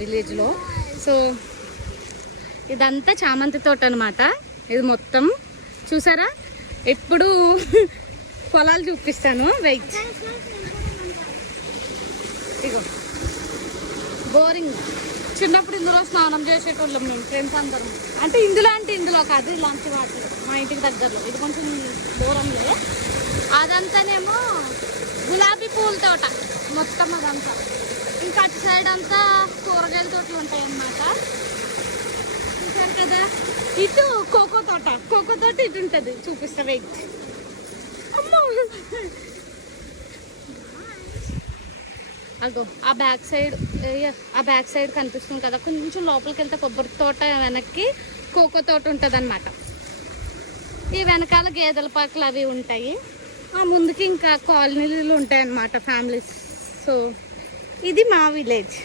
విలేజ్లో. సో ఇదంతా చామంతి తోట అనమాట. ఇది మొత్తం చూసారా, ఎప్పుడు పొలాలు చూపిస్తాను. వెయిట్, ఇగో బోరింగ్. చిన్నప్పుడు ఇందులో స్నానం చేసేటోళ్ళం మేము ఫ్రెండ్స్ అందరం. అంటే ఇందులో కాదు, ఇలాంటి వాటిలో మా ఇంటికి దగ్గరలో. ఇది కొంచెం దూరంలో. అదంతానేమో గులాబీ పూల తోట మొత్తం అదంతా. ఇంకా అటు సైడ్ అంతా కూరగాయల తోటలు ఉంటాయి అన్నమాట. చూసారు కదా, ఇటు కోకో తోట ఇటు ఉంటుంది. చూపిస్తా, వెయిట్. అమ్మో, అగో ఆ బ్యాక్ సైడ్ కనిపిస్తుంది కదా, కొంచెం లోపలికి వెళ్తే కొబ్బరి తోట, వెనక్కి కోకో తోట ఉంటుంది అనమాట. ఈ వెనకాల గేదెల పాకలు అవి ఉంటాయి. ఆ ముందుకి ఇంకా కాలనీలు ఉంటాయి అన్నమాట, ఫ్యామిలీస్. సో ఇది మా విలేజ్.